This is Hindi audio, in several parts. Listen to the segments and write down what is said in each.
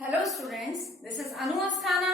Hello students, this is Anu Asthana.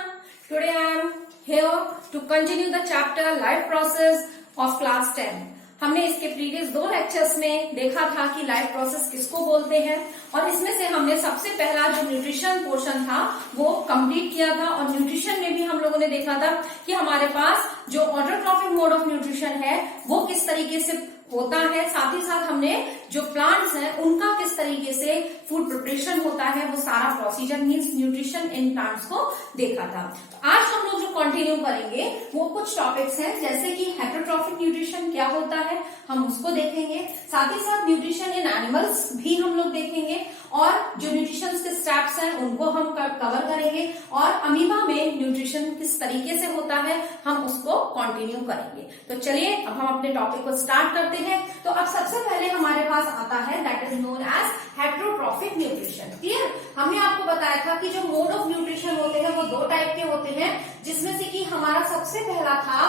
Today I am here to continue the chapter life process of class 10. हमने इसके प्रीवियस 2 लेक्चर्स में देखा था कि लाइफ प्रोसेस किसको बोलते हैं और इसमें से हमने सबसे पहला जो न्यूट्रिशन पोर्शन था वो कंप्लीट किया था और न्यूट्रिशन में भी हम लोगों ने देखा था कि हमारे पास जो ऑटोट्रॉफिक मोड ऑफ न्यूट्रिशन है वो किस तरीके से होता है, साथ ही साथ हमने जो प्लांट्स हैं उनका किस तरीके से फूड प्रिपरेशन होता है वो सारा procedure means nutrition in plants को देखा था। तो आज हम लोग जो कंटिन्यू करेंगे वो कुछ टॉपिक्स हैं जैसे कि हेटेरोट्रॉफिक न्यूट्रिशन क्या होता है हम उसको देखेंगे, साथ ही साथ न्यूट्रिशन इन एनिमल्स भी हम लोग देखेंगे और जो न्यूट्रिशन के स्टेप्स हैं उनको हम कवर करेंगे और अमीबा में न्यूट्रिशन किस तरीके से होता है हम उसको कंटिन्यू करेंगे। तो चलिए अब हम अपने टॉपिक को स्टार्ट करते हैं। तो अब सबसे पहले हमारे पास आता है that is known as heterotrophic nutrition. Clear, हमने आपको बताया था कि जो मोड ऑफ न्यूट्रिशन होते हैं वो 2 टाइप के होते हैं जिसमें से कि हमारा सबसे पहला था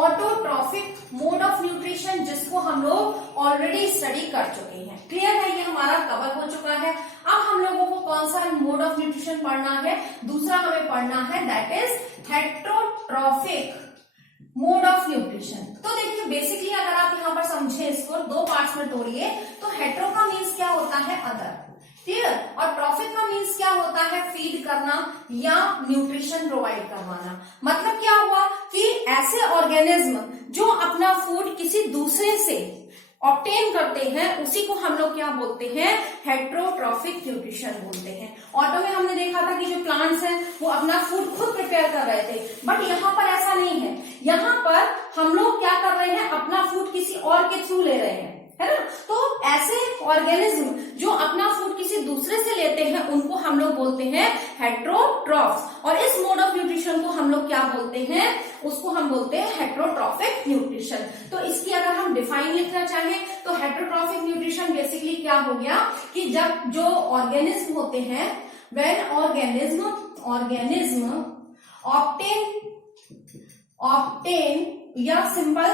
ऑटोट्रॉफिक मोड ऑफ न्यूट्रिशन जिसको हम लोग ऑलरेडी स्टडी कर चुके हैं। क्लियर है, ये हमारा कवर हो चुका है। अब हम लोगों को कौन सा मोड ऑफ न्यूट्रिशन पढ़ना है, दूसरा हमें पढ़ना है that is heterotrophic mode of nutrition. तो देखिए बेसिकली अगर आप यहाँ पर समझे इसको 2 पार्ट्स में तोड़िए तो हेटेरो का मीन्स क्या होता है अदर, क्लियर, और ट्रॉफिक का मीन्स क्या होता है फीड करना या न्यूट्रिशन प्रोवाइड करवाना। मतलब क्या हुआ कि ऐसे ऑर्गेनिज्म जो अपना फूड किसी दूसरे से ऑब्टेन करते हैं उसी को हम लोग क्या बोलते हैं हेटेरोट्रॉफिक न्यूट्रिशन बोलते हैं। ऑटो में हमने देखा था कि जो प्लांट्स हैं वो अपना फूड खुद प्रिपेयर कर रहे थे, बट यहाँ पर ऐसा नहीं है। यहाँ पर हम लोग क्या कर रहे हैं अपना फूड किसी और के थ्रू ले रहे हैं, है ना। तो ऐसे ऑर्गेनिज्म जो अपना फूड किसी दूसरे से लेते हैं उनको हम लोग बोलते हैं हेटेरोट्रॉफ्स और इस मोड ऑफ न्यूट्रिशन को हम लोग क्या बोलते हैं उसको हम बोलते हैं हेटेरोट्रॉफिक न्यूट्रिशन। तो इसकी अगर हम डिफाइन लिखना चाहें तो हेटेरोट्रॉफिक न्यूट्रिशन बेसिकली क्या हो गया कि जब जो ऑर्गेनिज्म होते हैं व्हेन ऑर्गेनिज्म ऑब्टेन या सिंपल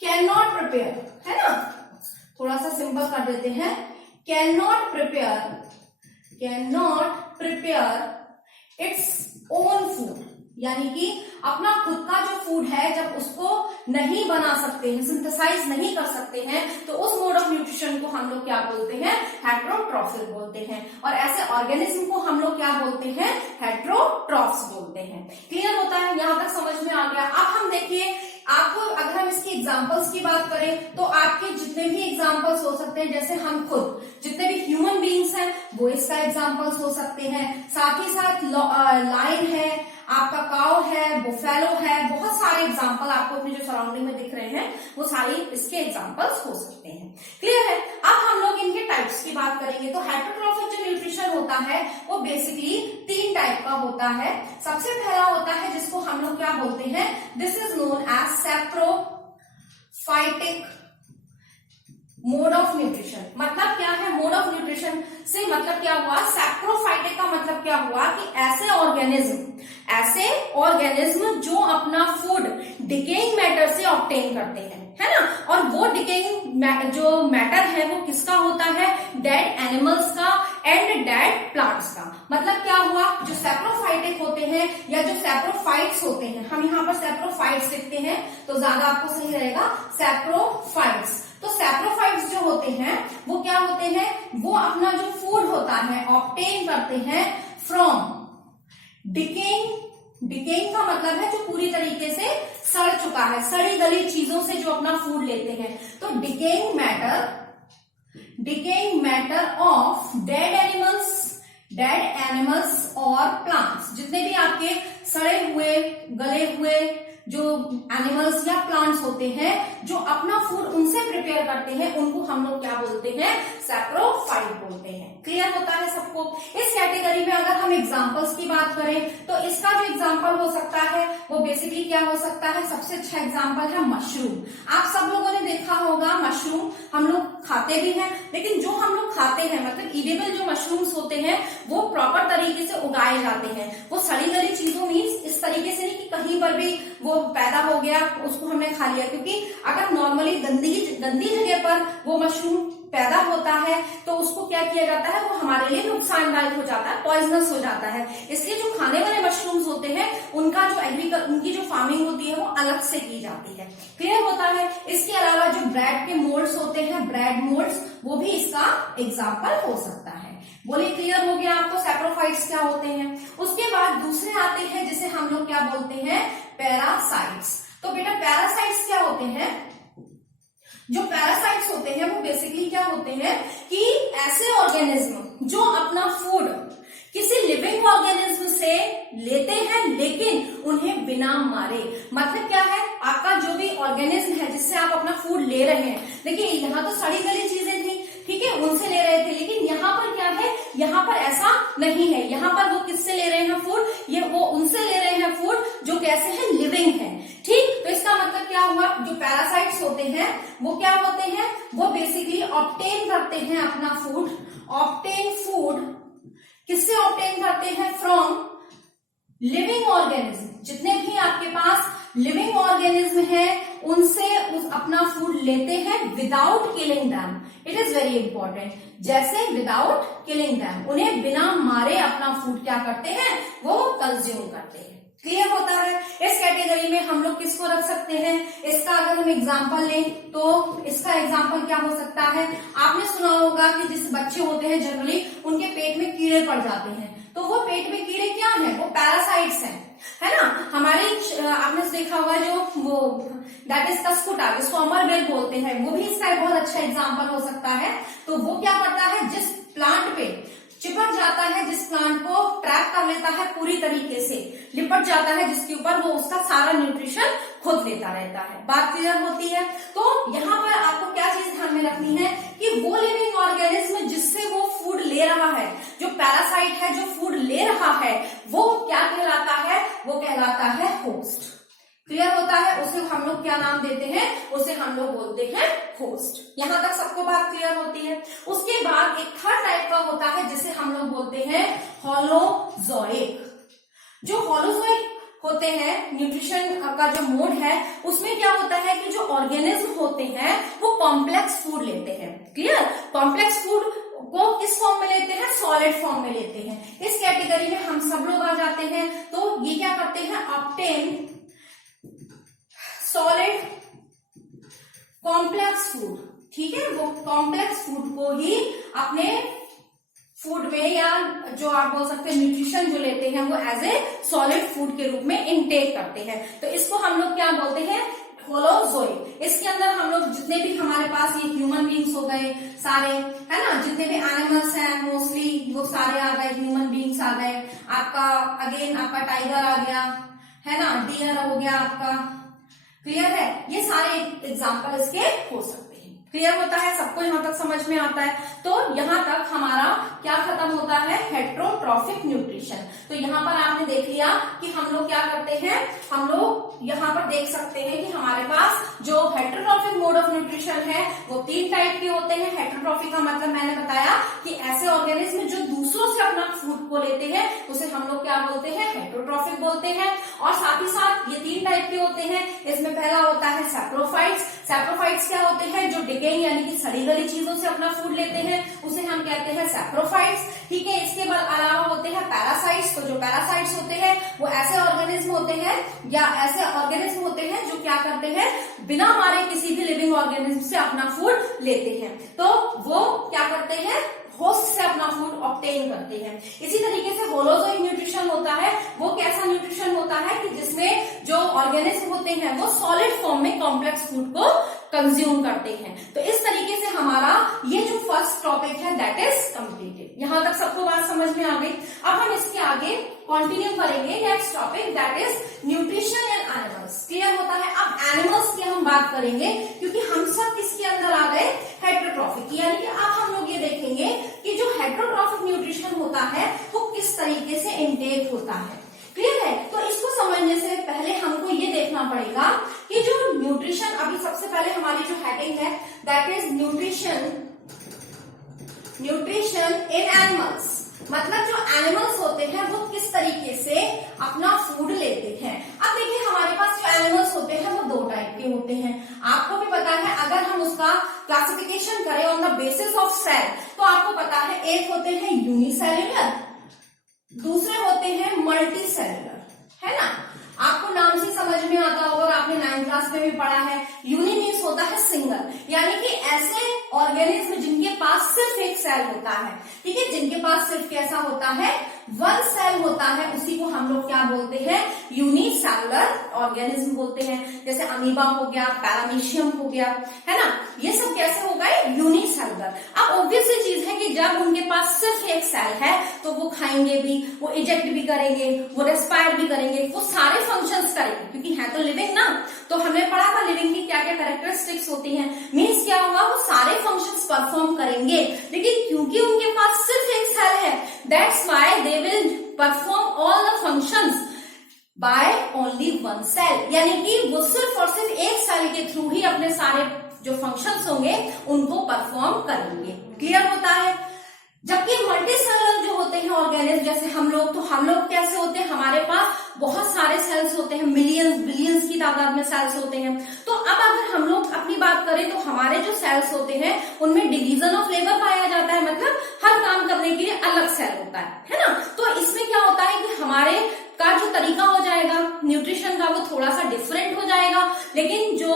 कैन नॉट प्रिपेयर, है ना, थोड़ा सा सिंपल कर देते हैं, can not prepare its own food, यानी कि अपना खुद का जो फूड है जब उसको नहीं बना सकते हैं, सिंथेसाइज नहीं कर सकते हैं, तो उस मोड ऑफ न्यूट्रिशन को हम लोग क्या बोलते हैं हेटेरोट्रॉफिक बोलते हैं और ऐसे ऑर्गेनिज्म को हम लोग क्या बोलते हैं हेटेरोट्रॉफ्स बोलते हैं। क्लियर होता है, यहां तक समझ में आ गया। अब हम देखिए आपको अगर हम इसकी एग्जांपल्स की बात करें तो आपके जितने भी एग्जांपल्स हो सकते हैं, जैसे हम खुद जितने भी ह्यूमन बीइंग्स हैं वो इसका एग्जांपल्स हो सकते हैं, साथ ही साथ लायन है, आपका काउ है, बुफेलो है, बहुत सारे एग्जांपल आपको अपने जो सराउंडिंग में दिख रहे हैं वो सारे इसके एग्जांपल्स हो सकते हैं। क्लियर है, अब हम लोग इनके टाइप्स की बात करेंगे। तो हेटेरोट्रॉफिक जो न्यूट्रिशन होता है वो बेसिकली 3 टाइप का होता है। सबसे पहला होता है जिसको हम लोग क्या बोलते हैं, this is known as saprophytic mode of nutrition. मतलब क्या है मोड ऑफ न्यूट्रिशन से मतलब क्या हुआ, सैप्रोफाइटिक का मतलब क्या हुआ कि ऐसे ऑर्गेनिज्म जो अपना फूड डिकेइंग मैटर से ऑब्टेन करते हैं, है ना, और वो डिकेइंग जो मैटर है वो किसका होता है डेड एनिमल्स का एंड डेड प्लांट्स का। मतलब क्या हुआ जो सैप्रोफाइटिक होते हैं या जो सैप्रोफाइट्स होते हैं, हम यहाँ पर सैप्रोफाइट्स लिखते हैं तो ज्यादा आपको सही रहेगा सैप्रोफाइट्स। तो सैप्रोफाइट्स जो होते हैं वो क्या होते हैं, वो अपना जो फूड होता है ऑब्टेन करते हैं फ्रॉम डिकेइंग का मतलब है जो पूरी तरीके से सड़ चुका है, सड़ी गली चीजों से जो अपना फूड लेते हैं। तो decaying matter of dead animals और प्लांट्स, जितने भी आपके सड़े हुए गले हुए जो एनिमल्स या प्लांट्स होते हैं जो अपना फूड उनसे प्रिपेयर करते हैं उनको हम लोग क्या बोलते हैं सैप्रोफाइट बोलते हैं। क्लियर होता है सबको। इस कैटेगरी में अगर हम एग्जांपल्स की बात करें तो इसका जो एग्जांपल हो सकता है वो बेसिकली क्या हो सकता है, सबसे अच्छा एग्जांपल है मशरूम। आप सब लोगों ने देखा होगा मशरूम हम लोग खाते भी हैं, लेकिन जो हम लोग खाते हैं मतलब ईडेबल जो मशरूम्स होते हैं वो प्रॉपर तरीके से उगाए जाते हैं। वो सड़ी गली चीजों मीन्स इस तरीके से नहीं कि कहीं पर भी वो पैदा हो गया उसको हमने खा लिया, क्योंकि अगर नॉर्मली गंदी जगह पर वो मशरूम पैदा होता है तो उसको क्या किया जाता है, वो हमारे लिए नुकसानदायक हो जाता है, पॉइजनस हो जाता है। इसलिए जो खाने वाले मशरूम्स होते हैं उनका जो उनकी जो फार्मिंग होती है वो अलग से की जाती है। क्लियर होता है। इसके अलावा जो ब्रेड के मोल्ड्स होते हैं, ब्रेड मोल्ड्स, वो भी इसका एग्जाम्पल हो सकता है। बोलिए क्लियर हो गया आपको सैप्रोफाइट्स क्या होते हैं। उसके बाद दूसरे आते हैं जिसे हम लोग क्या बोलते हैं, पैरासाइट्स। तो बेटा पैरासाइट्स क्या होते हैं, जो पैरासाइट्स होते हैं वो बेसिकली क्या होते हैं कि ऐसे ऑर्गेनिज्म जो अपना फूड किसी लिविंग ऑर्गेनिज्म से लेते हैं लेकिन उन्हें बिना मारे। मतलब क्या है, आपका जो भी ऑर्गेनिज्म है जिससे आप अपना फूड ले रहे हैं, देखिए यहाँ तो सड़ी गली चीजें थी, ठीक है, उनसे ले रहे थे, लेकिन यहाँ पर क्या है, यहाँ पर ऐसा नहीं है। यहाँ पर वो किससे ले रहे हैं फूड, ये वो उनसे ले रहे हैं फूड जो कैसे हैं, लिविंग है। ठीक, तो इसका मतलब क्या हुआ, जो पैरासाइट्स होते हैं वो क्या होते हैं, वो बेसिकली ऑब्टेन करते हैं अपना फूड। ऑब्टेन फूड किससे ऑब्टेन करते हैं, फ्रॉम लिविंग ऑर्गेनिज्म। जितने भी आपके पास लिविंग ऑर्गेनिज्म है उनसे अपना फूड लेते हैं without killing them. It is very important, जैसे विदाउट किलिंग देम, उन्हें बिना मारे अपना फूड क्या करते हैं, वो कंज्यूम करते हैं। क्लियर होता है। इस कैटेगरी में हम लोग किसको रख सकते हैं, इसका अगर हम एग्जांपल लें तो इसका एग्जांपल क्या हो सकता है, आपने सुना होगा कि जिस बच्चे होते हैं जनरली उनके पेट में कीड़े पड़ जाते हैं, तो वो पेट में कीड़े क्या हैं, वो पैरासाइट्स हैं, है ना। हमारी आपने देखा होगा जो वो दैट इज कस्कुटा, जिसको अमरबेल बोलते हैं, वो भी इसका एक बहुत अच्छा एग्जांपल हो सकता है। तो वो क्या करता है, जिस प्लांट पे चिपक जाता है, जिस प्लांट को ट्रैप कर लेता है पूरी तरीके से, लिपट जाता है जिसके ऊपर, वो उसका सारा न्यूट्रिशन खुद लेता रहता है। बात क्लियर होती है। तो यहाँ पर आपको क्या चीज ध्यान में रखनी है कि वो लिविंग ऑर्गेनिज्म जिससे वो फूड ले रहा है, जो पैरासाइट है जो फूड ले रहा है, वो क्या कहलाता है, वो कहलाता है होस्ट। क्लियर होता है। उसे हम लोग क्या नाम देते हैं, उसे हम लोग बोलते हैं होस्ट। यहां तक सबको बात क्लियर होती है। उसके बाद एक थर्ड टाइप का होता है जिसे हम लोग बोलते हैं होलोजोइक। जो होलोजोइक होते हैं, न्यूट्रिशन का जो मोड है, उसमें क्या होता है कि जो ऑर्गेनिज्म होते हैं वो कॉम्प्लेक्स फूड लेते हैं। क्लियर, कॉम्प्लेक्स फूड को किस फॉर्म में लेते हैं, सॉलिड फॉर्म में लेते हैं। इस कैटेगरी में हम सब लोग आ जाते हैं। तो ये क्या करते हैं, ऑब्टेन सॉलिड कॉम्प्लेक्स फूड। ठीक है, वो कॉम्प्लेक्स फूड को ही अपने फूड में, या जो आप बोल सकते हैं न्यूट्रिशन जो लेते हैं, वो एज ए सॉलिड फूड के रूप में इनटेक करते हैं। तो इसको हम लोग क्या बोलते हैं, होलोजोइक। इसके अंदर हम लोग जितने भी हमारे पास ये ह्यूमन बींग्स हो गए सारे, है ना, जितने भी एनिमल्स हैं मोस्टली वो सारे आ गए, ह्यूमन बींग्स आ गए, आपका अगेन आपका टाइगर आ गया, है ना, डियर हो गया आपका। क्लियर है, ये सारे एग्जाम्पल इसके हो सकते हैं। क्लियर होता है, सबको यहाँ तक समझ में आता है। तो यहाँ तक हमारा क्या खत्म होता है, हेट्रोट्रॉफिक न्यूट्रिशन। तो यहाँ पर आपने देख लिया कि हम लोग क्या करते हैं, हम लोग यहाँ पर देख सकते हैं कि हमारे पास जो हेट्रोट्रॉफिक मोड ऑफ न्यूट्रिशन है वो 3 टाइप के होते हैं। हेट्रोट्रॉफिक का मतलब मैंने बताया कि ऐसे ऑर्गेनिज्म जो दूसरों से अपना फूड को लेते हैं उसे हम लोग क्या बोलते हैं, हेट्रोट्रॉफिक बोलते हैं। और साथ ही साथ ये 3 टाइप के होते हैं। इसमें पहला होता है सैप्रोफाइट्स। सैप्रोफाइट्स क्या होते हैं, जो डिकेइंग यानी कि सड़ी गली चीजों से अपना फूड लेते हैं, उसे हम कहते हैं सैप्रोफाइट्स। ठीक है, इसके बाद अलावा होते हैं पैरासाइट्स। तो जो पैरासाइट्स होते हैं वो ऐसे ऑर्गेनिज्म होते हैं या ऐसे ऑर्गेनिज्म होते हैं जो क्या करते हैं, बिना मारे किसी भी लिविंग ऑर्गेनिज्म से अपना फूड लेते हैं। तो वो क्या करते हैं, होस्ट से अपना फूड ऑब्टेन करते हैं। इसी तरीके से होलोजोइक न्यूट्रिशन होता है। वो कैसा न्यूट्रिशन होता है कि जिसमें जो ऑर्गेनिज्म होते हैं वो सॉलिड फॉर्म में कॉम्प्लेक्स फूड को कंज्यूम करते हैं। तो इस तरीके से हमारा ये जो फर्स्ट टॉपिक है दैट इज कंप्लीटेड। यहां तक सबको बात समझ में आ गई। अब हम इसके आगे कंटिन्यू करेंगे next topic that is nutrition in animals. Clear होता है। अब एनिमल्स की हम बात करेंगे क्योंकि हम सब किसके अंदर आ गए, हेट्रोट्रॉफिक। यानी कि अब हम लोग ये देखेंगे कि जो हेट्रोट्रॉफिक न्यूट्रिशन होता है वो किस तरीके से इनटेक होता है। क्लियर है। तो इसको समझने से पहले हमको ये देखना पड़ेगा कि जो न्यूट्रिशन, अभी सबसे पहले हमारी जो हेडिंग है that is nutrition in animals. मतलब जो एनिमल्स होते हैं वो किस तरीके से अपना फूड लेते हैं। अब देखिए हमारे पास जो एनिमल्स होते हैं वो 2 टाइप के होते हैं। आपको भी पता है, अगर हम उसका क्लासिफिकेशन करें on the basis of cell, तो आपको पता है एक होते हैं यूनिसेल्युलर, दूसरे होते हैं मल्टी सेल्युलर, है ना। आपको नाम से समझ में आता होगा और आपने 9th क्लास में भी पढ़ा है। यूनि मीन्स होता है सिंगल, यानी कि ऐसे ऑर्गेनिज्म जिनके पास सिर्फ एक सेल होता है, ठीक है, जिनके पास सिर्फ कैसा होता है, वन सेल होता है, उसी को हम लोग क्या बोलते हैं, यूनिसेलुलर ऑर्गेनिज्म बोलते हैं। जैसे अमीबा हो गया, पैरामीशियम हो गया, है ना, ये सब कैसे हो गए, यूनिसेलुलर। अब ऑब्वियस सी चीज है कि जब उनके पास सिर्फ एक सेल है तो वो खाएंगे भी, वो इजेक्ट भी करेंगे, वो रेस्पायर भी करेंगे, वो सारे फंक्शंस करेंगे, क्योंकि है तो लिविंग ना। तो हमने पढ़ा था लिविंग की क्या क्या कैरेक्टरिस्टिक्स होती हैं, मीन्स क्या हुआ, वो सारे फंक्शंस परफॉर्म करेंगे, लेकिन क्योंकि उनके पास सिर्फ एक सेल है, that's why they will perform all the functions by only one cell, यानी कि वो सिर्फ और सिर्फ एक सेल के थ्रू ही अपने सारे जो फंक्शंस होंगे उनको परफॉर्म करेंगे। क्लियर होता है। जबकि मल्टी सेलुलर जो होते हैं ऑर्गेनिज्म, जैसे हम लोग, तो हम लोग कैसे होते हैं, हमारे पास बहुत सारे सेल्स होते हैं, मिलियंस बिलियंस की तादाद में सेल्स होते हैं। तो अब अगर हम लोग अपनी बात करें तो हमारे जो सेल्स होते हैं उनमें डिवीजन ऑफ लेबर पाया जाता है, मतलब हर काम करने के लिए अलग सेल होता है ना। तो इसमें क्या होता है कि हमारे का जो तरीका हो जाएगा न्यूट्रिशन का, वो थोड़ा सा डिफरेंट हो जाएगा, लेकिन जो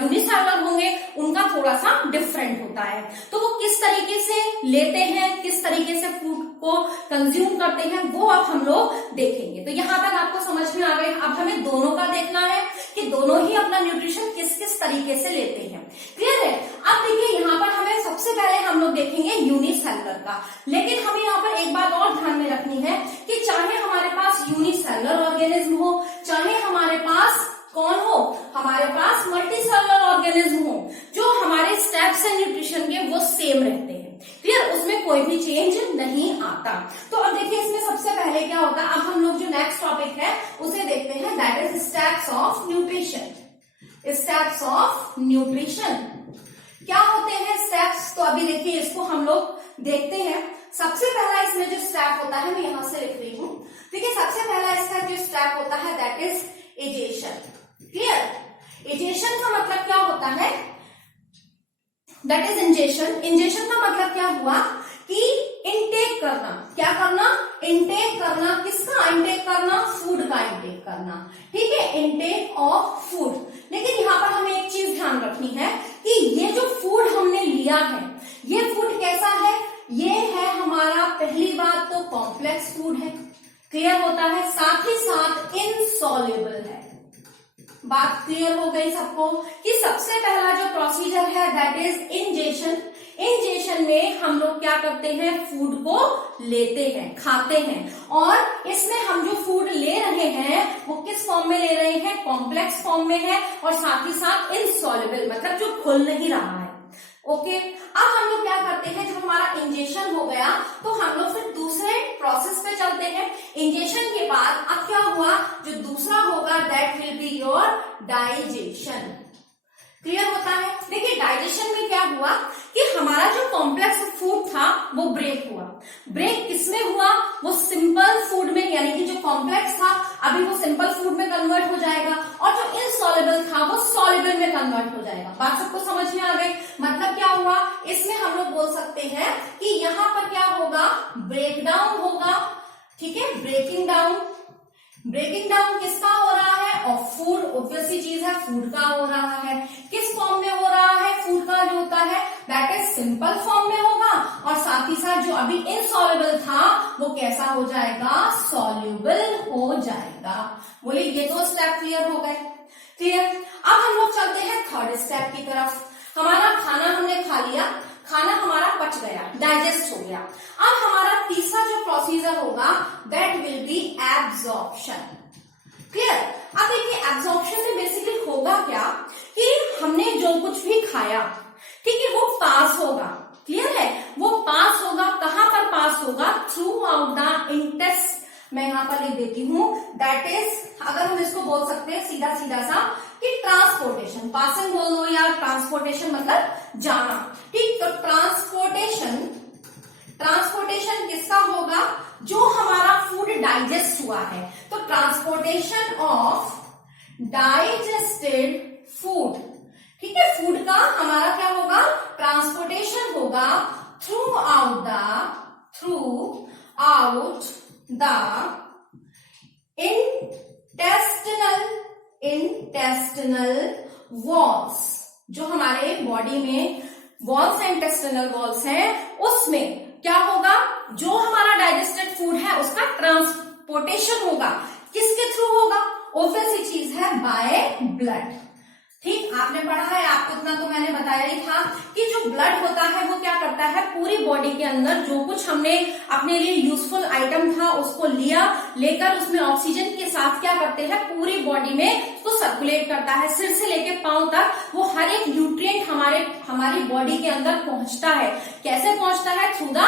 यूनिसेलुलर होंगे उनका थोड़ा सा डिफरेंट होता है। तो वो किस तरीके से लेते हैं, किस तरीके से फूड को कंज्यूम करते हैं, वो अब हम लोग देखेंगे। तो यहाँ तक आपको समझ में आ गए। अब हमें दोनों का देखना है कि दोनों ही अपना न्यूट्रिशन किस किस तरीके से लेते हैं। क्लियर है। अब देखिए यहाँ पर हमें सबसे पहले हम लोग देखेंगे यूनिसेलुलर का, लेकिन हमें यहाँ पर एक बात और ध्यान में रखनी है कि चाहे हमारे पास यूनिसेलुलर ऑर्गेनिज्म हो, चाहे हमारे पास कौन हो, हमारे पास मल्टीसेलुलर ऑर्गेनिज्म हो, जो हमारे स्टेप्स है न्यूट्रिशन के वो सेम रहते हैं। क्लियर, उसमें कोई भी चेंज नहीं आता। तो अब देखिए इसमें सबसे पहले क्या होगा, अब हम लोग जो नेक्स्ट टॉपिक है उसे देखते हैं, that is steps of nutrition. Steps of nutrition क्या होते हैं स्टेप्स, तो अभी देखिए इसको हम लोग देखते हैं। सबसे पहला इसमें जो स्टेप होता है, मैं यहां से लिख रही हूं, देखिए सबसे पहला इसका जो स्टेप होता है दैट इज एजेशन। क्लियर, एजेशन का मतलब क्या होता है, दैट इज इंजेशन। इंजेशन का मतलब क्या हुआ कि इनटेक करना, क्या करना, इनटेक करना, किसका इनटेक करना, फूड का इनटेक करना, ठीक है, इनटेक ऑफ फूड। लेकिन यहाँ पर हमें एक चीज ध्यान रखनी है कि ये जो फूड हमने लिया है, ये फूड कैसा है, ये है हमारा, पहली बात तो कॉम्प्लेक्स फूड है, क्लियर होता है, साथ ही साथ इनसॉल्युबल है। बात क्लियर हो गई सबको कि सबसे पहला जो प्रोसीजर है दैट इज इंजेशन। इंजेशन में हम लोग क्या करते हैं, फूड को लेते हैं, खाते हैं, और इसमें हम जो फूड ले रहे हैं वो किस फॉर्म में ले रहे हैं, कॉम्प्लेक्स फॉर्म में है, और साथ ही साथ इनसॉल्युबल, मतलब जो घुल नहीं रहा है। ओके, अब हम लोग क्या करते हैं, जब हमारा इंजेशन हो गया तो हम लोग फिर दूसरे प्रोसेस पे चलते हैं। इंजेशन के बाद अब क्या हुआ, जो दूसरा होगा that will be your digestion. Clear होता है। देखिए डाइजेशन में क्या हुआ कि हमारा जो कॉम्प्लेक्स फूड था वो ब्रेक हुआ। ब्रेक किसमें हुआ, वो सिंपल फूड में, यानी कि जो कॉम्प्लेक्स था अभी वो सिंपल फूड में कन्वर्ट हो जाएगा, और जो इनसॉल्युबल था वो सॉल्युबल में कन्वर्ट हो जाएगा। बात सबको समझ में आ गई। मतलब क्या हुआ, इसमें हम लोग बोल सकते हैं कि यहाँ पर क्या होगा, ब्रेक डाउन होगा, ठीक है, ब्रेकिंग डाउन। ब्रेकिंग डाउन किसका हो रहा है, ऑफ फूड, ऑब्वियस सी चीज है, फूड का हो रहा है। किस फॉर्म में हो रहा है, फूड का जो होता है दैट इज सिंपल फॉर्म में होगा, और साथ ही साथ जो अभी इनसॉल्युबल था वो कैसा हो जाएगा, सॉल्युबल हो जाएगा। बोलिए ये दो स्टेप क्लियर हो गए। क्लियर। अब हम लोग चलते हैं थर्ड स्टेप की तरफ। हमारा खाना हमने खा लिया, खाना हमारा पच गया, डाइजेस्ट हो गया। अब हमारा तीसरा जो प्रोसीजर होगा that will B absorption. Clear. अब देखिए एब्जॉर्प्शन में बेसिकली होगा क्या कि हमने जो कुछ भी खाया, ठीक है, वो पास होगा। क्लियर है, वो पास होगा, कहां पर पास होगा, थ्रू आउट द इंटेस्ट। मैं यहां पर लिख देती हूं दैट इज, अगर हम इसको बोल सकते हैं सीधा सीधा सा कि ट्रांसपोर्टेशन, पासिंग बोल दो या ट्रांसपोर्टेशन मतलब जाना, ठीक। तो ट्रांसपोर्टेशन किसका होगा, जो हमारा फूड डाइजेस्ट हुआ है। तो ट्रांसपोर्टेशन ऑफ डाइजेस्टेड फूड, ठीक है, फूड का हमारा क्या होगा, ट्रांसपोर्टेशन होगा through out the intestinal walls. जो हमारे बॉडी में वॉल्स है, इंटेस्टिनल वॉल्स हैं, उसमें क्या होगा, जो हमारा डाइजेस्टेड फूड है उसका ट्रांसपोर्टेशन होगा। किसके थ्रू होगा, ऑब्वियस ही चीज है, बाय ब्लड। ठीक, आपने पढ़ा है, आपको इतना तो मैंने बताया ही था कि जो ब्लड होता है वो क्या करता है, पूरी बॉडी के अंदर जो कुछ हमने अपने लिए यूजफुल आइटम था उसको लेकर उसमें ऑक्सीजन के साथ क्या करते हैं, पूरी बॉडी में उसको सर्कुलेट करता है। सिर से लेके पांव तक वो हर एक न्यूट्रिएंट हमारी बॉडी के अंदर पहुंचता है। कैसे पहुंचता है, थ्रू द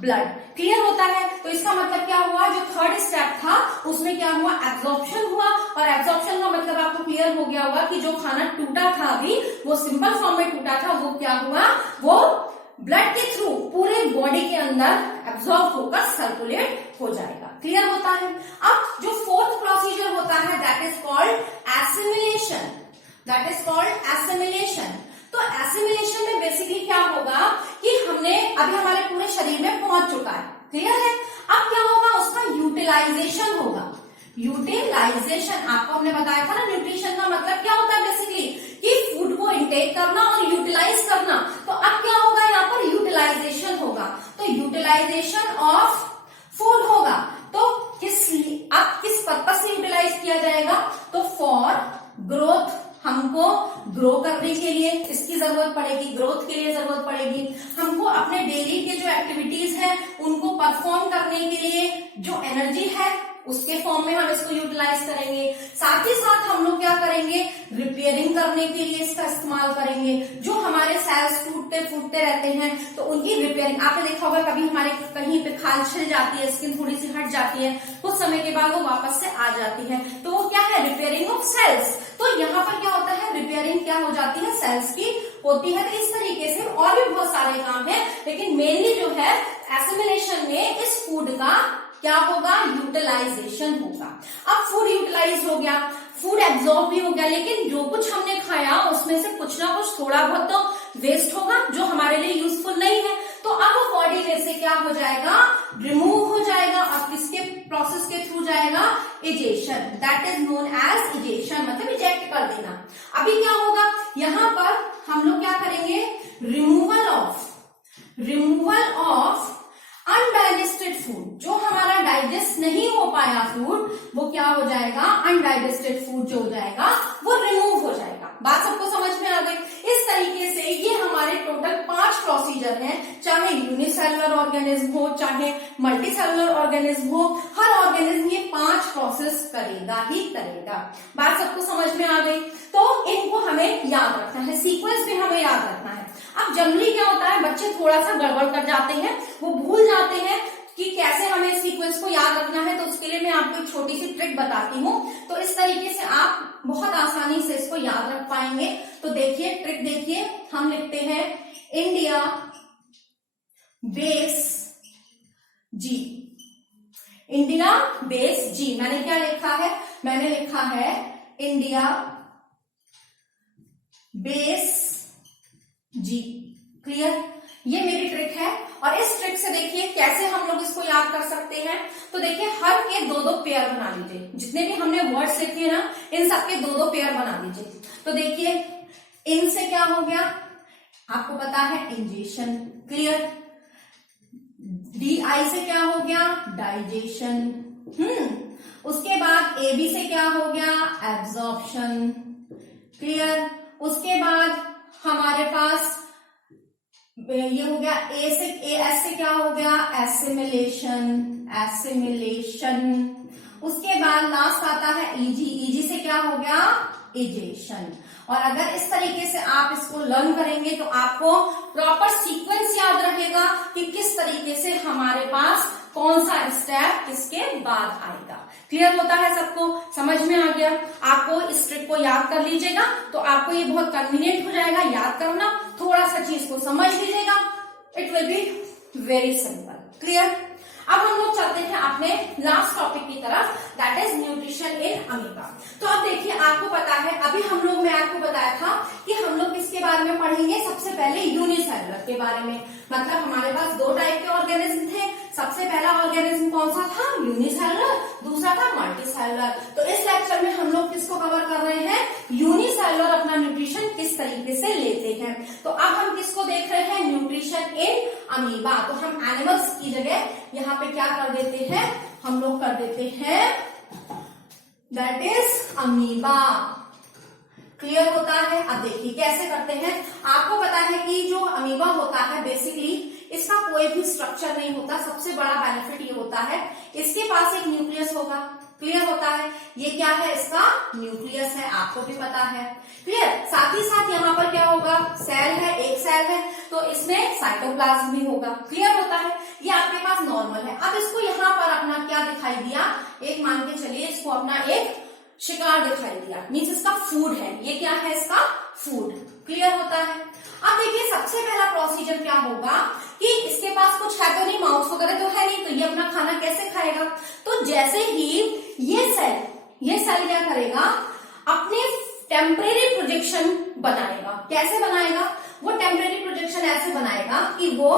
ब्लड। क्लियर होता है। तो इसका मतलब क्या हुआ, जो थर्ड स्टेप था उसमें क्या हुआ, एब्जॉर्प्शन हुआ। और एब्जॉर्प्शन का मतलब आपको क्लियर हो गया होगा कि जो खाना टूटा था अभी, वो सिंपल फॉर्म में टूटा था, वो क्या हुआ, वो ब्लड के थ्रू पूरे बॉडी के अंदर एब्जॉर्ब होकर सर्कुलेट हो जाएगा। क्लियर होता है। अब जो फोर्थ प्रोसीजर होता है दैट इज कॉल्ड एसिमिलेशन। तो एसिमिलेशन में बेसिकली क्या होगा कि हमने अभी हमारे पूरे शरीर में पहुंच चुका है, क्लियर है। अब क्या होगा, उसका यूटिलाइजेशन होगा। यूटिलाइजेशन आपको हमने बताया था ना, न्यूट्रिशन का मतलब क्या होता है बेसिकली कि फूड को इंटेक करना और यूटिलाइज करना। तो अब क्या होगा, यहाँ पर यूटिलाइजेशन होगा। तो यूटिलाइजेशन ऑफ फूड होगा। तो अब किस पर्पज से यूटिलाइज किया जाएगा, तो फॉर ग्रोथ, हमको ग्रो करने के लिए इसकी जरूरत पड़ेगी, ग्रोथ के लिए जरूरत पड़ेगी। हमको अपने डेली के जो एक्टिविटीज है उनको परफॉर्म करने के लिए जो एनर्जी है उसके फॉर्म में हम इसको यूटिलाइज करेंगे। साथ ही साथ हम लोग क्या करेंगे, रिपेयरिंग करने के लिए इसका इस्तेमाल करेंगे। जो हमारे सेल्स टूटते फूटते रहते हैं तो उनकी रिपेयरिंग, आपने देखा होगा कभी हमारे कहीं पे खाल छिल जाती है, स्किन थोड़ी सी हट जाती है, कुछ समय के बाद वो वापस से आ जाती है, तो वो क्या है, रिपेयरिंग ऑफ सेल्स। तो यहाँ पर क्या होता है, रिपेयरिंग क्या हो जाती है, सेल्स की होती है। तो इस तरीके से और भी बहुत सारे काम है, लेकिन मेनली जो है एसिमिलेशन में इस फूड का क्या होगा, यूटिलाइजेशन होगा। अब फूड यूटिलाइज हो गया, फूड एब्जॉर्ब भी हो गया, लेकिन जो कुछ हमने खाया उसमें से कुछ ना कुछ थोड़ा बहुत तो वेस्ट होगा जो हमारे लिए यूजफुल नहीं है। तो अब वो बॉडी में से क्या हो जाएगा, रिमूव हो जाएगा। और किसके प्रोसेस के थ्रू जाएगा, egestion, that is known as egestion, मतलब इजेक्ट कर देना। अभी क्या होगा, यहाँ पर हम लोग क्या करेंगे, रिमूवल ऑफ अनडाइजेस्टेड फूड। जो हमारा डाइजेस्ट नहीं हो पाया फूड, वो क्या हो जाएगा, अनडाइजेस्टेड फूड जो हो जाएगा वो रिमूव हो जाएगा। बात सबको समझ में आ गई। इस तरीके से ये हमारे टोटल 5 प्रोसीजर हैं, चाहे यूनिसेलुलर ऑर्गेनिज्म हो चाहे मल्टीसेलुलर ऑर्गेनिज्म हो, हर ऑर्गेनिज्म ये 5 प्रोसेस करेगा ही करेगा। बात सबको समझ में आ गई। तो इनको हमें याद रखना है, सीक्वेंस भी हमें याद रखना है। अब जनरली क्या होता है, बच्चे थोड़ा सा गड़बड़ कर जाते हैं, वो भूल जाते हैं कि कैसे हमें इस सीक्वेंस को याद रखना है। तो उसके लिए मैं आपको एक छोटी सी ट्रिक बताती हूँ, तो इस तरीके से आप बहुत आसानी से इसको याद रख पाएंगे। तो देखिए, ट्रिक देखिए, हम लिखते हैं इंडिया बेस जी, इंडिया बेस जी। मैंने क्या लिखा है, मैंने लिखा है इंडिया बेस जी। क्लियर, ये मेरी ट्रिक है। और इस ट्रिक से देखिए कैसे हम लोग इसको याद कर सकते हैं। तो देखिए, हर के 2-2 पेयर बना लीजिए, जितने भी हमने वर्ड्स लिखे हैं ना, इन सबके 2-2 पेयर बना दीजिए। तो देखिए, इन से क्या हो गया, आपको पता है, इंजेशन। क्लियर, DI से क्या हो गया, डाइजेशन। उसके बाद AB से क्या हो गया, एब्जॉर्प्शन। क्लियर, उसके बाद हमारे पास ये हो गया AS से क्या हो गया, एसिमिलेशन। उसके बाद लास्ट आता है EG से क्या हो गया, इजेशन। और अगर इस तरीके से आप इसको लर्न करेंगे तो आपको प्रॉपर सीक्वेंस याद रहेगा कि किस तरीके से हमारे पास कौन सा स्टेप किसके बाद आएगा। क्लियर होता है, सबको समझ में आ गया। आपको इस ट्रिक को याद कर लीजिएगा तो आपको ये बहुत कन्वीनियंट हो जाएगा याद करना। थोड़ा सा चीज को समझ लीजिएगा, it will be very simple. Clear, अब हम लोग चलते हैं अपने लास्ट टॉपिक की तरफ, that is nutrition in amoeba. तो अब देखिए, आपको पता है, अभी हम लोग, मैं आपको बताया था कि हम लोग बारे में पढ़ेंगे। सबसे पहले यूनिसेलुलर के बारे में, मतलब हमारे पास दो टाइप के ऑर्गेनिज्म थे। सबसे पहला ऑर्गेनिज्म कौन सा था? यूनिसेलुलर, दूसरा था मल्टीसेलुलर। तो इस लेक्चर में हम लोग किसको कवर कर रहे हैं? यूनिसेलुलर अपना न्यूट्रिशन किस तरीके से लेते हैं। तो अब हम किसको देख रहे हैं? Nutrition in amoeba. तो हम एनिमल्स की जगह यहाँ पे क्या कर देते हैं? हम लोग कर देते हैं दैट इज अमीबा। क्लियर होता है? अब देखिए कैसे करते हैं। आपको पता है कि जो अमीबा होता है बेसिकली इसका कोई भी स्ट्रक्चर नहीं होता। सबसे बड़ा बेनिफिट ये होता है इसके पास एक न्यूक्लियस होगा। क्लियर होता है? ये क्या है? इसका न्यूक्लियस है, आपको भी पता है। क्लियर? साथ ही साथ यहाँ पर क्या होगा? सेल है, एक सेल है, तो इसमें साइटोप्लाज्म भी होगा। क्लियर होता है? ये आपके पास नॉर्मल है। अब इसको यहाँ पर अपना क्या दिखाई दिया? एक मान के चलिए इसको अपना एक शिकार दिखाई दिया, मीन्स इसका फूड है। ये क्या है? इसका फूड। क्लियर होता है? अब देखिए सबसे पहला प्रोसीजर क्या होगा कि इसके पास कुछ है तो नहीं, माउस वगैरह तो है नहीं, तो ये अपना खाना कैसे खाएगा? तो जैसे ही ये सेल क्या करेगा? अपने टेम्परेरी प्रोजेक्शन बनाएगा। कैसे बनाएगा? वो टेम्परेरी प्रोजेक्शन ऐसे बनाएगा कि वो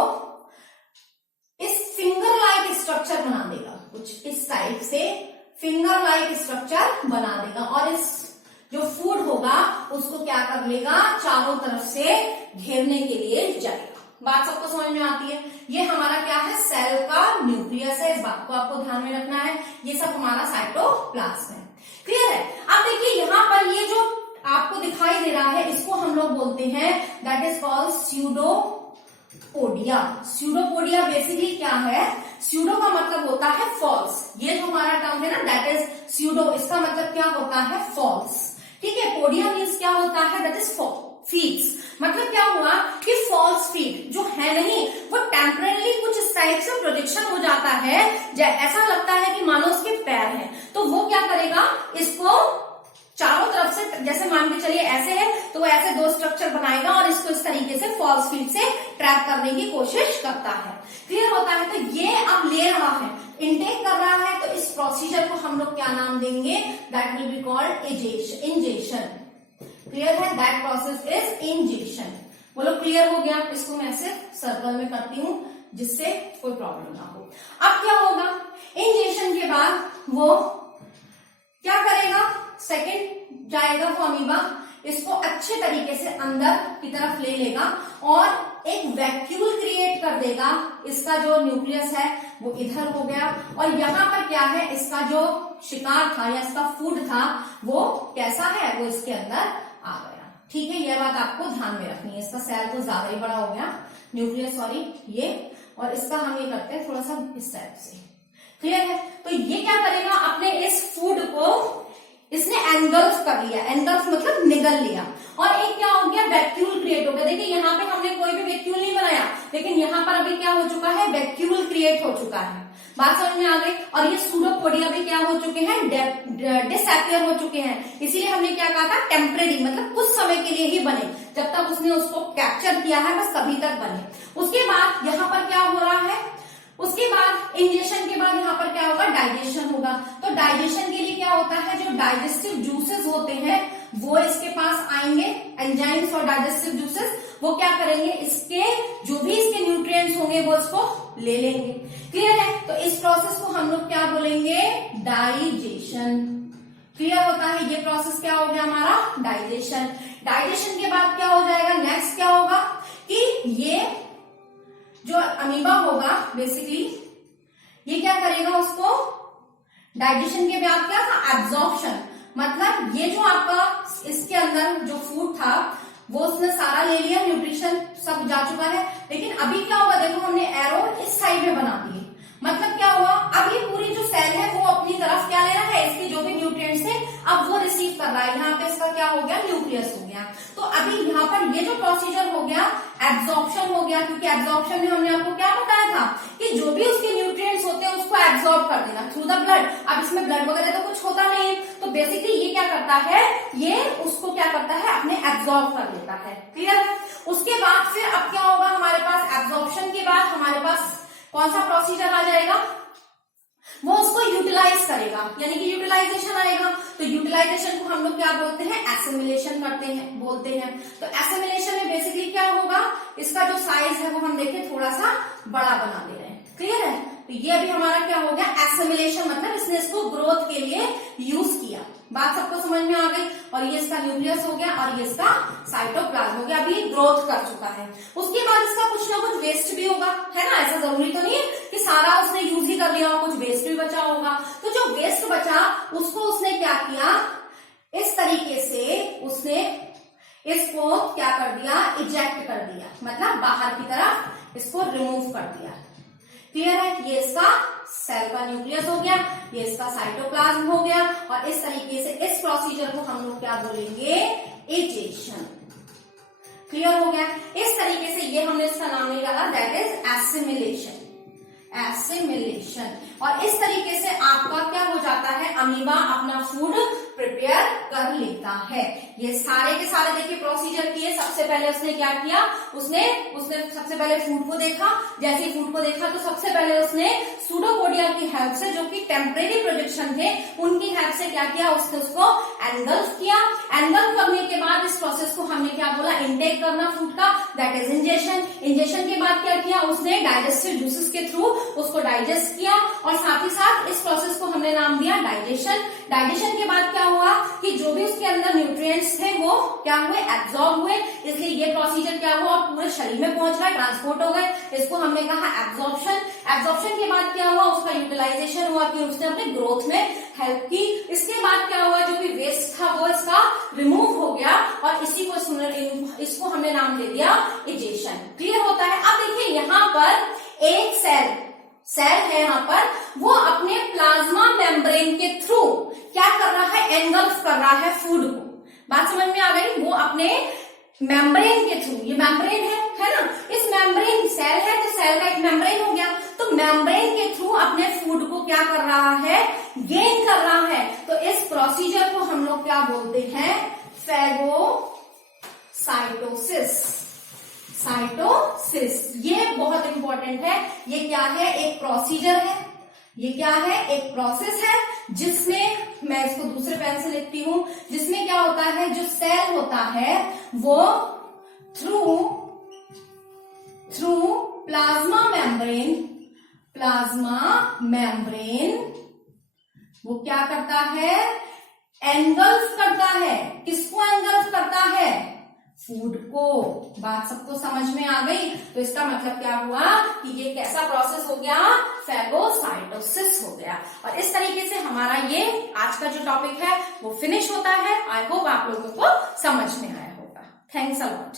इस फिंगर लाइक स्ट्रक्चर बना देगा, कुछ इस टाइप से फिंगर लाइक स्ट्रक्चर बना देगा, और इस जो फूड होगा उसको क्या कर लेगा? चारों तरफ से घेरने के लिए जाएगा। बात सबको समझ में आती है? ये हमारा क्या है? सेल का न्यूक्लियस है। इस बात को आपको ध्यान में रखना है। ये सब हमारा साइटोप्लाज्म है। क्लियर है? अब देखिए यहाँ पर ये जो आपको दिखाई दे रहा है इसको हम लोग बोलते हैं that is called pseudopodia. Pseudopodia basically क्या है? स्यूडो का मतलब होता है फॉल्स। ये जो हमारा टर्म है ना दैट इज स्यूडो, इसका मतलब क्या होता है? फॉल्स। ठीक है? पोडिया मीन्स क्या होता है? That is faeces. मतलब क्या हुआ कि फॉल्स फीट जो है नहीं, वो टेम्परेली कुछ इस टाइप से प्रोजेक्शन हो जाता है, ऐसा लगता है कि मानो उसके पैर है। तो वो क्या करेगा? इसको चारों तरफ से, जैसे मान के चलिए ऐसे है तो वो ऐसे दो स्ट्रक्चर बनाएगा और इसको इस तरीके से फॉल्स फीट से ट्रैप करने की कोशिश करता है। क्लियर होता है? तो ये अब ले रहा है, इनटेक कर रहा है, तो इस प्रोसीजर को हम लोग क्या नाम देंगे? That will be called ingestion. Clear है? That process is ingestion. बोलो क्लियर हो गया? इसको मैं ऐसे सर्कल में करती हूँ जिससे कोई प्रॉब्लम ना हो। अब क्या होगा? इंजेशन के बाद वो क्या करेगा? सेकंड जाएगा वो अमीबा, इसको अच्छे तरीके से अंदर की तरफ ले लेगा और एक वैक्यूल क्रिएट कर देगा। इसका जो न्यूक्लियस है वो इधर हो गया, और यहाँ पर क्या है? इसका जो शिकार था या इसका फूड था वो कैसा है? वो इसके अंदर आ गया। ठीक है? यह बात आपको ध्यान में रखनी है। इसका सेल तो ज्यादा ही बड़ा हो गया, न्यूक्लियस सॉरी, ये, और इसका हम ये करते हैं थोड़ा सा इस टाइप से। क्लियर है? तो ये क्या करेगा? अपने इस फूड को इसने एंगल्फ कर लिया। एंगल्फ मतलब निगल लिया, और एक क्या हो गया? वैक्यूल क्रिएट हो गया। देखिए यहाँ पे हमने कोई भी वैक्यूल नहीं बनाया, लेकिन यहाँ पर अभी क्या हो चुका है? वैक्यूल क्रिएट हो चुका है। बात समझ में आ गई? और ये सूडोपोडिया भी क्या हो चुके हैं? डिसअपियर हो चुके हैं। इसीलिए हमने क्या कहा था? टेम्परेरी, मतलब कुछ समय के लिए ही बने, जब तक उसने उसको कैप्चर किया है बस तभी तक बने। उसके बाद यहाँ पर क्या हो रहा है? उसके बाद इंजेक्शन के बाद यहाँ पर क्या होगा? डाइजेशन होगा। तो डाइजेशन के लिए क्या होता है? जो डाइजेस्टिव जूसेस होते हैं वो इसके पास आएंगे, एंजाइम्स और डाइजेस्टिव जूसेस, वो क्या करेंगे? इसके जो भी इसके न्यूट्रिएंट्स होंगे वो इसको ले लेंगे। क्लियर है? तो इस प्रोसेस को हम लोग क्या बोलेंगे? डाइजेशन। क्लियर होता है? ये प्रोसेस क्या हो गया हमारा? डाइजेशन। डाइजेशन के बाद क्या हो जाएगा? नेक्स्ट क्या होगा कि ये जो अमीबा होगा बेसिकली ये क्या करेगा? उसको डाइजेशन के बाद क्या था? एब्जॉर्प्शन। मतलब ये जो आपका इसके अंदर जो फूड था वो उसने सारा ले लिया, न्यूट्रिशन सब जा चुका है, लेकिन अभी क्या होगा? देखो हमने एरो इस साइड में बना दिए। मतलब क्या हुआ? अब ये पूरी जो सेल है वो अपनी तरफ क्या ले रहा है? इसके जो भी न्यूट्रिएंट्स थे अब वो रिसीव कर रहा है। यहाँ पे इसका क्या हो गया? न्यूक्लियस हो गया। तो अभी यहाँ पर ये जो प्रोसीजर हो गया एब्जॉर्प्शन हो गया, क्योंकि एब्जॉर्प्शन में हमने आपको क्या बताया था कि जो भी उसके न्यूट्रिएंट्स होते हैं उसको एब्जॉर्ब कर देना थ्रू द ब्लड। अब इसमें ब्लड वगैरह तो कुछ होता नहीं है, तो बेसिकली ये क्या करता है? ये उसको क्या करता है? अपने एब्जॉर्ब कर लेता है। क्लियर है? उसके बाद फिर अब क्या होगा हमारे पास? एब्जॉर्प्शन के बाद हमारे पास कौन सा प्रोसीजर आ जाएगा? वो उसको यूटिलाइज करेगा। आएगा, यानी कि यूटिलाइजेशन आएगा। तो यूटिलाइजेशन को हम लोग क्या बोलते हैं, एसिमिलेशन बोलते हैं। तो एसिमिलेशन में बेसिकली क्या होगा, इसका जो साइज है वो हम देखें थोड़ा सा बड़ा बना दे रहे हैं, क्लियर है। तो ये अभी हमारा क्या हो गया, एसिमिलेशन, मतलब इसने इसको ग्रोथ के लिए यूज किया। बात सबको समझ में आ गई। और ये इसका न्यूक्लियस हो गया और ये इसका साइटोप्लाज्म हो गया, अभी ग्रोथ कर चुका है। उसके बाद इसका कुछ ना कुछ वेस्ट भी होगा, है ना, ऐसा जरूरी तो नहीं है कि सारा उसने यूज ही कर लिया हो, कुछ वेस्ट भी बचा होगा। तो जो वेस्ट बचा उसको उसने क्या किया, इस तरीके से उसने इसको क्या कर दिया, इजेक्ट कर दिया, मतलब बाहर की तरफ इसको रिमूव कर दिया। क्लियर है, ये इसका सेल का न्यूक्लियस हो गया, ये इसका साइटोप्लाज्म हो गया। और इस तरीके से इस प्रोसीजर को हम लोग क्या बोलेंगे, इजेशन। क्लियर हो गया। इस तरीके से ये हमने इसका नाम निकाला, दैट इज एसिमिलेशन। एसिमिलेशन। और इस तरीके से आपका क्या हो जाता है, अमीबा अपना फूड प्रिपेयर कर लेता है। ये सारे के सारे देखिए प्रोसीजर किए। सबसे पहले उसने क्या किया, उसने सबसे पहले फूड को देखा। जैसे ही फूड को देखा तो सबसे पहले उसने सूडोपोडिया की हेल्प से, जो कि टेम्परेरी प्रोजेक्शन थे, उनकी हेल्प से क्या किया, उसने उसको एनगल्फ किया। एनगल्फ करने के बाद इस प्रोसेस को हमने क्या बोला, इनटेक करना फूड का, दैट इज इंजेशन। इंजेशन के बाद क्या किया, उसने डाइजेस्टिव जूसेस के थ्रू उसको डाइजेस्ट किया। और साथ ही साथ इस प्रोसेस को हमने नाम दिया डाइजेशन। डाइजेशन के बाद क्या हुआ कि जो भी उसके अंदर न्यूट्रिएंट्स थे वो क्या हुए, एब्जॉर्ब हुए। इसलिए ये प्रोसीजर क्या हुआ, पूरे शरीर में पहुंच गए, ट्रांसपोर्ट हो गए। इसको हमने कहा एब्जॉर्प्शन। एब्जॉर्प्शन के बाद क्या हुआ, उसका यूटिलाइजेशन हुआ कि उसने अपने ग्रोथ में हेल्प की। इसके बाद क्या हुआ, जो भी वेस्ट था वो इसका रिमूव हो गया और इसको हमने नाम दे दिया इजेशन। क्लियर होता है। अब देखिए यहाँ पर एक सेल है, यहाँ पर वो अपने प्लाज्मा मेम्ब्रेन के थ्रू क्या कर रहा है, एनगल्फ कर रहा है फूड को। बात समझ में आ गई। वो अपने मेम्ब्रेन के थ्रू, ये मेम्ब्रेन है ना, इस मेम्ब्रेन, सेल है तो सेल का एक मेम्ब्रेन हो गया, तो मेम्ब्रेन के थ्रू अपने फूड को क्या कर रहा है, गेन कर रहा है। तो इस प्रोसीजर को हम लोग क्या बोलते हैं, फेगोसाइटोसिस। साइटोसिस, ये बहुत इंपॉर्टेंट है। ये क्या है, एक प्रोसीजर है, ये क्या है, एक प्रोसेस है, जिसमें मैं इसको दूसरे पेन से लिखती हूं, जिसमें क्या होता है, जो सेल होता है वो थ्रू प्लाज्मा मेम्ब्रेन वो क्या करता है, एनगल्फ करता है। किसको एनगल्फ करता है, फूड को। बात सबको समझ में आ गई। तो इसका मतलब क्या हुआ कि ये कैसा प्रोसेस हो गया, फेगोसाइटोसिस हो गया। और इस तरीके से हमारा ये आज का जो टॉपिक है वो फिनिश होता है। आई होप आप लोगों को समझ में आया होगा। Thanks a lot.